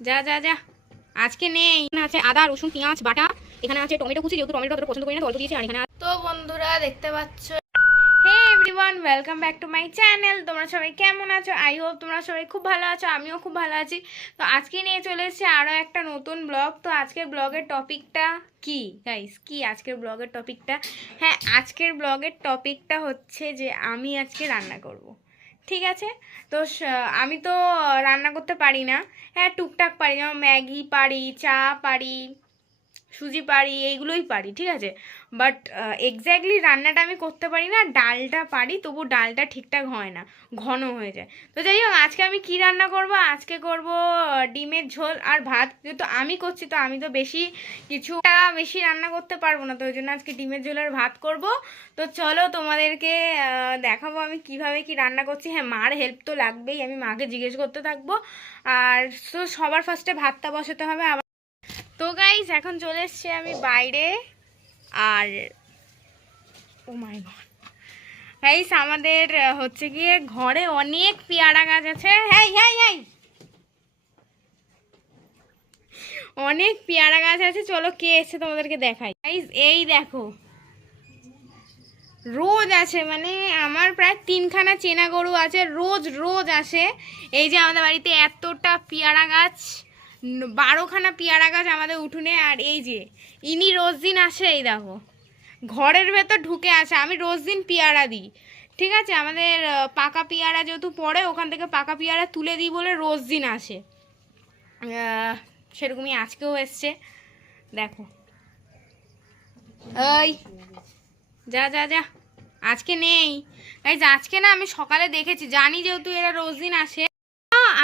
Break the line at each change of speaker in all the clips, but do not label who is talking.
যা যা যা। আজকে নেই। এখানে আছে আদা রসুন পেঁয়াজ বাটা। এখানে আছে টমেটো কুচি যেহেতু টমেটো পছন্দ করি না অল্প দিয়েছি আর এখানে তো বন্ধুরা দেখতে পাচ্ছ hey everyone welcome back to my channel. তোমরা সবাই কেমন আছো? আই হোপ তোমরা সবাই খুব ভালো আছো আমিও খুব ভালো আছি। তো আজকে নিয়ে চলে এসেছি আরও একটা নতুন ব্লগ। তো আজকের ব্লগের টপিকটা কি? গাইস কি আজকের ব্লগের টপিকটা? হ্যাঁ আজকের ব্লগের টপিকটা হচ্ছে যে আমি আজকে রান্না করব। ঠিক আছে? তো আমি তো রান্না করতে পারি না। হ্যাঁ টুকটাক পারি, যেমন ম্যাগি পারি, চা পারি। সুজি পারি, এইগুলোই পারি, ঠিক আছে? বাট এক্স্যাক্টলি রান্নাটা আমি করতে পারি না, ডালটা পারি, তবু ডালটা ঠিকঠাক হয় না, ঘন হয়ে যায়। তো যাই হোক, আজকে আমি কি রান্না করব? আজকে করব ডিমের ঝোল আর ভাত। যেহেতু আমি করছি, তো আমি তো বেশি কিছুটা বেশি রান্না করতে পারব না, তো ওই জন্য আজকে ডিমের ঝোল আর ভাত করব। তো চলো তোমাদেরকে দেখাবো আমি কীভাবে কি রান্না করছি। হ্যাঁ মার হেল্প তো লাগবেই, আমি মাকে জিজ্ঞেস করতে থাকব। আর তো সবার ফার্স্টে ভাতটা বসাতে হবে, আবার তো গাইস এখন চলে এসছি আমি বাইরে। আর ও মাই গাইস আমাদের হচ্ছে গিয়ে ঘরে অনেক পেয়ারা গাছ আছে। অনেক পেয়ারা গাছ আছে, চলো কে এসছে তোমাদেরকে দেখাই। গাইস এই দেখো। রোজ আসে মানে আমার প্রায় তিনখানা চেনা গরু আছে, রোজ রোজ আসে। এই যে আমাদের বাড়িতে এতটা পেয়ারা গাছ। বারোখানা পেয়ারা গাছ আমাদের উঠোনে, আর এই যে, ইনি রোজ দিন আসে এই দেখো, ঘরের ভেতর ঢুকে আসে, আমি রোজ দিন পেয়ারা দিই, ঠিক আছে? আমাদের পাকা পেয়ারা যেহেতু পড়ে, ওখান থেকে পাকা পেয়ারা তুলে দিই বলে রোজ দিন আসে। সেরকমই আজকেও এসছে, দেখো। ওই যা যা যা, আজকে নেই। আজকে না আমি সকালে দেখেছি, জানি যেহেতু এরা রোজ দিন আসে।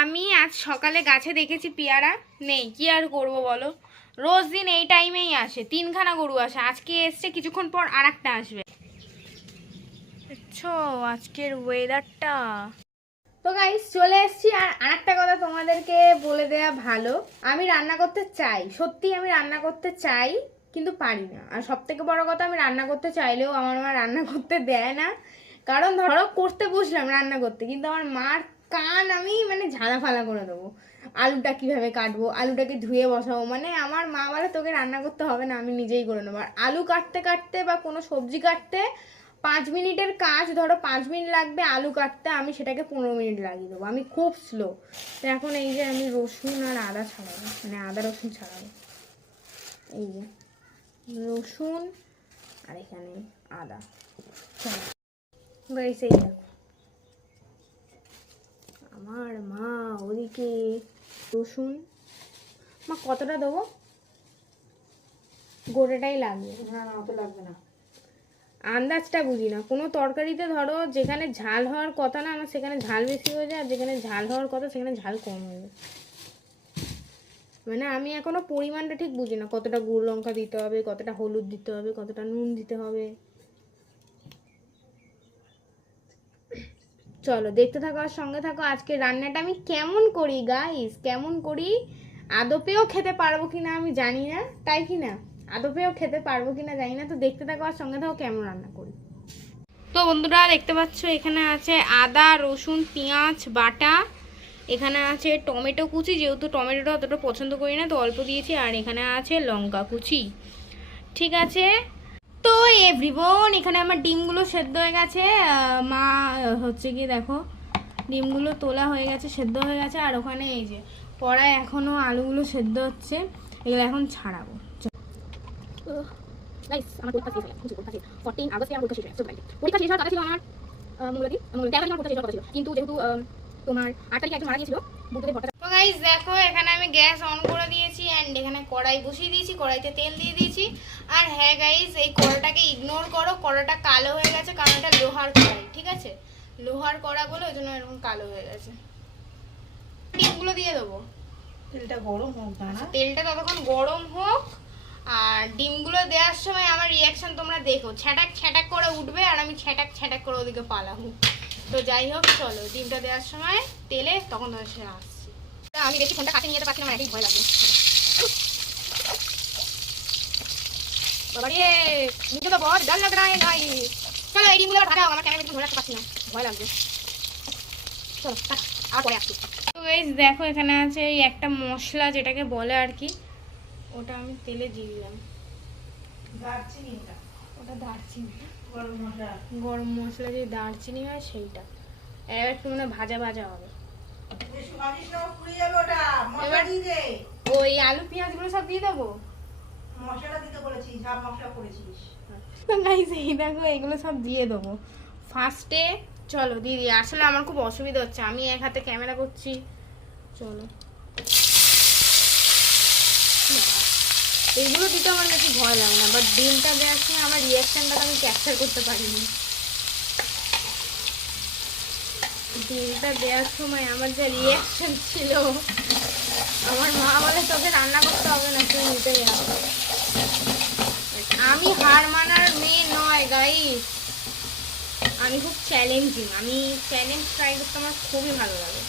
আমি আজ সকালে গাছে দেখেছি পেয়ারা। নেই, কি আর করব বলো? রোজ দিন এই টাইমেই আসে, তিনখানা গরু আসে। আজকে এসছে, কিছুক্ষণ পর আর একটা আসবে আজকের ওয়েদারটা তো গাইস চলে এসেছি, আর আরেকটা কথা তোমাদেরকে বলে দেয়া ভালো। আমি রান্না করতে চাই সত্যি আমি রান্না করতে চাই, কিন্তু পারি না। আর সব থেকে বড় কথা, আমি রান্না করতে চাইলেও আমার মা রান্না করতে দেয় না। কারণ ধরো, করতে বসলাম রান্না করতে, কিন্তু আমার মার কান আমি মানে ঝালা ফালা করে দেবো। আলুটা কীভাবে কাটবো, আলুটাকে ধুয়ে বসাবো মানে আমার মা বলে তোকে রান্না করতে হবে না, আমি নিজেই করে নেব। আর আলু কাটতে কাটতে বা কোনো সবজি কাটতে পাঁচ মিনিটের কাজ, ধরো পাঁচ মিনিট লাগবে আলু কাটতে, আমি সেটাকে পনেরো মিনিট লাগিয়ে দেবো। আমি খুব স্লো তো এখন এই যে আমি রসুন আর আদা ছাড়াবো মানে আদা রসুন ছাড়াবো। এই যে, রসুন আর এখানে আদা। গাইস দেখো। আমার মা ওদিকে রসুন। মা কতটা দেবো? গোটাটাই লাগবে।
না না অত লাগবে না।
আন্দাজটা বুঝি না। কোনো তরকারিতে ধরো যেখানে ঝাল হওয়ার কথা না আমার সেখানে ঝাল বেশি হয়ে যায় আর যেখানে ঝাল হওয়ার কথা সেখানে ঝাল কম হয়ে যায়। মানে আমি এখনও পরিমাণটা ঠিক বুঝি না কতটা গুড় লঙ্কা দিতে হবে কতটা হলুদ দিতে হবে কতটা নুন দিতে হবে। চলো দেখতে থাকো আর সঙ্গে থাকো আজকে রান্নাটা আমি কেমন করি গাইস কেমন করি? আদপেও খেতে পারব কি না আমি জানি না, তাই কি না? আদপেও খেতে পারব কি না জানি না, তো দেখতে থাকো আর সঙ্গে থাকো কেমন রান্না করি। তো বন্ধুরা দেখতে পাচ্ছ, এখানে আছে আদা, রসুন, পেঁয়াজ, বাটা, এখানে আছে টমেটো কুচি, যেহেতু টমেটোটা অতটা পছন্দ করি না, তো অল্প দিয়েছি, আর এখানে আছে লঙ্কা কুচি। ঠিক আছে? তো এভরিবন এখানে আমার ডিমগুলো সেদ্ধ হয়ে গেছে। মা হচ্ছে কি দেখো ডিমগুলো তোলা হয়ে গেছে সেদ্ধ হয়ে গেছে আর ওখানে এই যে পড়ায় এখনও আলুগুলো সেদ্ধ হচ্ছে এগুলো এখন ছাড়াবো। আমার পরীক্ষা শেষ হয়ে গেছে ফোরটিন আগস্টে আমার পরীক্ষা শেষ হয়ে গেছে পরীক্ষা শেষ হওয়ার কথা ছিল আমার মূলদি তেরো তারিখে আমার পরীক্ষা শেষ হওয়ার কথা ছিল। কিন্তু যেহেতু তোমার আট তারিখে একজন মারা গিয়েছিল বুদ্ধদেব ভট্টাচার্য তো গাইস দেখো এখানে আমি গ্যাস অন করে দিয়েছি। অ্যান্ড এখানে কড়াই বসিয়ে দিয়েছি কড়াইতে তেল দিয়ে দিয়েছি। আর হ্যাঁ গাইস এই কড়াটাকে ইগনোর করো কড়াটা কালো হয়ে গেছে কারণ এটা লোহার কড়াই ঠিক আছে? লোহার কড়া বলে ওই জন্য এরকম কালো হয়ে গেছে। ডিমগুলো দিয়ে দেবো।
তেলটা গরম হোক দাঁড়া
তেলটা ততক্ষণ গরম হোক। আর ডিমগুলো দেওয়ার সময় আমার রিয়াকশন তোমরা দেখো। ছ্যাটাক ছ্যাটাক করে উঠবে আর আমি ছ্যাটাক ছ্যাটাক করে ওদিকে পালাবো। তো যাই হোক চলো ডিমটা দেওয়ার সময় তেলে তখন সে আসছি। তা আমি বেশি ফোনটা কাছে নিয়ে যেতে পারছি না আমার একই ভয় লাগবে। বাবা রে মুঝে তো চলো এই ডিমগুলো আবার আমার ক্যামেরা ধরে রাখতে পারছি না। ভয় লাগবে চলো টাটা, পরে আসছি। তো দেখো এখানে আছে এই একটা মশলা যেটাকে বলে আর কি। ওটা আমি তেলে দিয়ে দিলাম।
দারচিনি
ওটা দারচিনি।
গরম মশলা।
গরম মশলা যে দারচিনি হয় সেইটা। এবার একটু মানে ভাজা ভাজা হবে। এবার- ওই আলু পেঁয়াজগুলো সব দিয়ে দেবো? এগুলো সব দিয়ে দেবো। ফার্স্টে চলো দিদি, আসলে আমার খুব অসুবিধা হচ্ছে, আমি এক হাতে ক্যামেরা করছি। চলো। এগুলো দিতে আমার নাকি ভয় লাগে না বাট ডিমটা দেওয়ার সময় আমার রিয়াকশানটা আমি ক্যাপচার করতে পারিনি। ডিমটা দেওয়ার সময় আমার যা রিয়াকশন ছিল, আমার মা বলে, তোকে রান্না করতে হবে না, তুই নিতে যাও আমি হার মানার মেয়ে নয় গাই আমি খুব চ্যালেঞ্জিং আমি চ্যালেঞ্জ ট্রাই করতে আমার খুবই ভালো লাগে।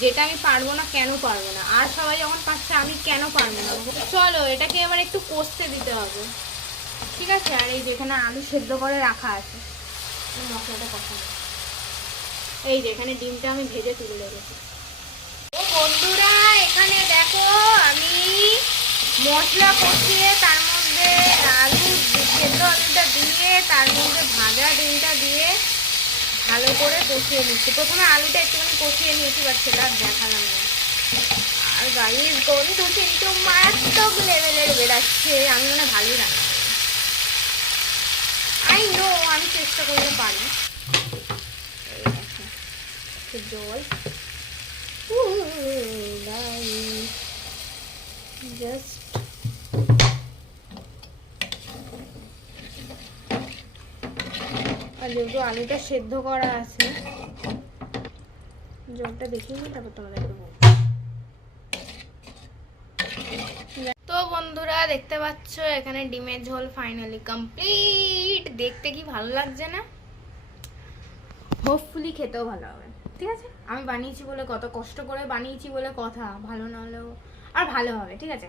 যেটা আমি পারব না, কেন পারব না? আর সবাই যখন পাচ্ছে আমি কেন পারব না? চলো, এটাকে এবার একটু কষতে দিতে হবে। ঠিক আছে? আর এই যেখানে আলু সেদ্ধ করে রাখা আছে। মশলাটা কষানো এই যে এখানে ডিমটা আমি ভেজে তুলে রেখেছি। ও বন্ধুরা, এখানে দেখো, আমি মশলা কষিয়ে তার মধ্যে ভালো করে কষিয়ে নিচ্ছি প্রথমে আলুটা একটুখানি কষিয়ে নিয়েছি বাট সেটা আর দেখালাম না আর গাড়ির গন্ধ কিন্তু মারাত্মক লেভেলের বেরাচ্ছে আমি মনে হয় ভালোই আই নো আমি চেষ্টা করতে পারি জল জাস্ট আর যেহেতু আলুটা সেদ্ধ করা আছে, জলটা দেখিয়ে নিই তারপর তোমাদের তো বন্ধুরা, দেখতে পাচ্ছ, এখানে ডিমের ঝোল ফাইনালি কমপ্লিট দেখতে কি ভালো লাগছে না? হোপফুলি খেতেও ভালো হবে, ঠিক আছে? আমি বানিয়েছি বলে কত কষ্ট করে বানিয়েছি বলে কথা, ভালো না হলেও, আর ভালো হবে, ঠিক আছে?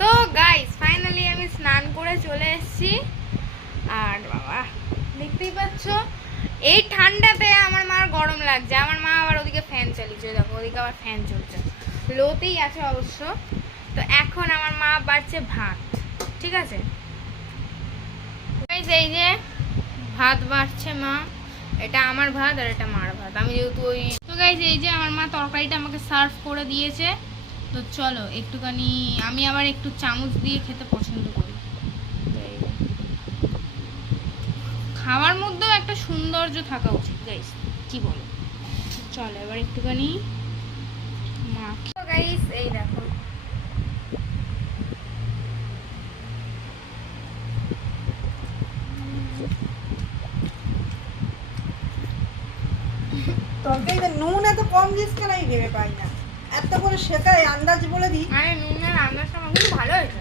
তো গাইস ফাইনালি আমি স্নান করে চলে এসেছি। আর বাবা দেখতেই পাচ্ছ? এই ঠান্ডাতে আমার মার গরম লাগছে। আমার মা আবার ওদিকে ফ্যান চালিয়েছে। দেখো, ওদিকে আবার ফ্যান চলছে। লোতেই আছে অবশ্য। তো এখন আমার মা বাড়ছে ভাত। ঠিক আছে? এই যে ভাত বাড়ছে মা। এটা আমার ভাত আর এটা মার ভাত। আমি যেহেতু ওই তো গাইজ এই যে আমার মা তরকারিটা আমাকে সার্ভ করে দিয়েছে। তো চলো, একটুখানি আমি আবার একটু চামচ দিয়ে খেতে পছন্দ করি তো এই যে। খাওয়ার মধ্যেও একটা সৌন্দর্য থাকা উচিত গাইস কি বলো? চলো এবার একটুখানি মাখ। গাইস এই দেখো।
তরকারিতে নুন এত কম দিস কেন? ভেবে পাই না। এত করে শেখায় আন্দাজ বলে দিই।
আরে নুনের আন্দাজটা কিন্তু ভালো হয়েছে।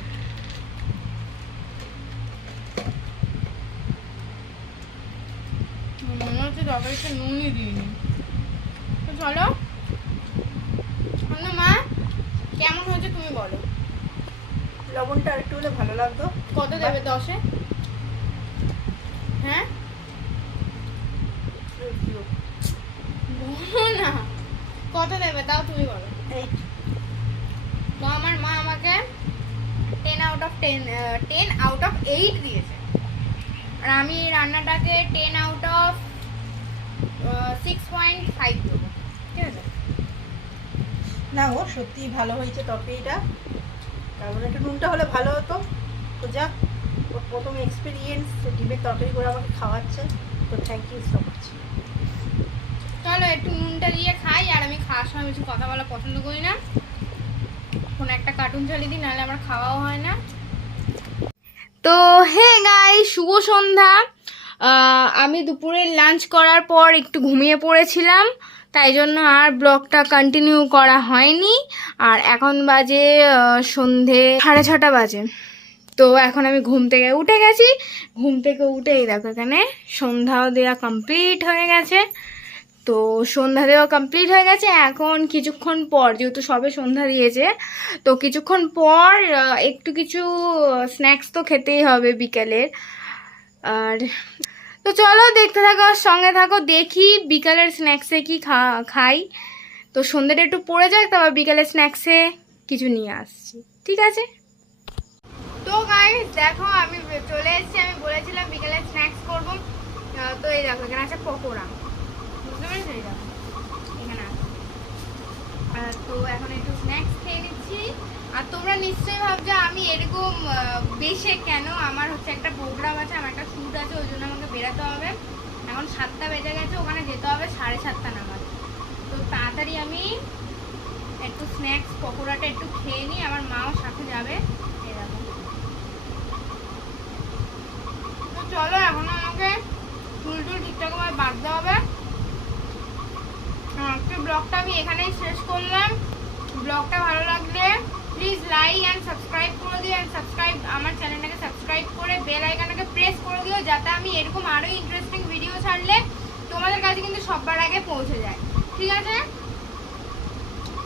তরকারিতে নুনই দিইনি। তো চলো। মা কেমন হয়েছে তুমি বলো।
লবণটা একটু হলে ভালো লাগতো।
কত দেবে দশে? হ্যাঁ? না। কত দেবে তাও তুমি বলো। তো আমার মা আমাকে ten out of ten ten out of eight দিয়েছে। আর আমি রান্নাটাকে ten out of six point five দেবো। ঠিক আছে?
না ও সত্যিই ভালো হয়েছে তরকারিটা কারণ একটু নুনটা হলে ভালো হতো। তো যাক ওর প্রথম এক্সপিরিয়েন্স ডিমের তরকারি করে আমাকে খাওয়াচ্ছে। তো থ্যাংক ইউ সো মাচ
চলো একটু নুনটা দিয়ে খাই আর আমি খাওয়ার সময় বেশি কথা বলা পছন্দ করি না। কোনো একটা কার্টুন চালিয়ে দিই নাহলে আমার খাওয়াও হয় না। তো হে গাই শুভ সন্ধ্যা। আমি দুপুরে লাঞ্চ করার পর একটু ঘুমিয়ে পড়েছিলাম, তাই জন্য আর ব্লগটা কন্টিনিউ করা হয়নি। আর এখন বাজে সন্ধে সাড়ে ছটা বাজে। তো এখন আমি ঘুম থেকে উঠে গেছি। ঘুম থেকে উঠেই দেখো এখানে সন্ধ্যাও দেওয়া কমপ্লিট হয়ে গেছে। তো সন্ধ্যা দেওয়া কমপ্লিট হয়ে গেছে। এখন কিছুক্ষণ পর, যেহেতু সবে সন্ধ্যা দিয়েছে, তো কিছুক্ষণ পর একটু কিছু স্ন্যাক্স তো খেতেই হবে বিকেলের। আর তো চলো দেখতে থাকো সঙ্গে থাকো, দেখি বিকালের স্ন্যাক্সে কি খাই। তো সন্ধ্যেটা একটু পড়ে যাক, তারপর বিকেলে স্ন্যাক্সে কিছু নিয়ে আসছি। ঠিক আছে? তো গাইস দেখো আমি চলে এসেছি, আমি বলেছিলাম বিকেলে স্ন্যাক্স করব। তো এই দেখো, এখানে আছে পকোড়া। বুঝতে পেরেছ? এই দেখো, এখানে তো এখন একটু স্ন্যাক্স খেয়ে নিচ্ছি। আর তোমরা নিশ্চয়ই ভাবছ আমি এরকম বেশে কেন? আমার হচ্ছে একটা প্রোগ্রাম আছে, আমার একটা শ্যুট আছে, ওই জন্য আমাকে বেরাতে হবে। এখন সাতটা বেজে গেছে, ওখানে যেতে হবে সাড়ে সাতটা নাগাদ। তো তাড়াতাড়ি আমি একটু স্ন্যাক্স পকোড়াটা একটু খেয়ে নিই, আমার মাও সাথে যাবে তো চলো, এখন আমাকে চুল টুল ঠিকঠাক ভাবে বাঁধতে হবে। ব্লগটা আমি এখানেই শেষ করলাম। ব্লগটা ভালো লাগলে প্লিজ লাইক অ্যান্ড সাবস্ক্রাইব করে দিও অ্যান্ড সাবস্ক্রাইব আমার চ্যানেলটাকে সাবস্ক্রাইব করে বেল আইকনটাকে প্রেস করে দিও যাতে আমি এরকম আরও ইন্টারেস্টিং ভিডিও ছাড়লে তোমাদের কাছে কিন্তু সবার আগে পৌঁছে যায়। ঠিক আছে?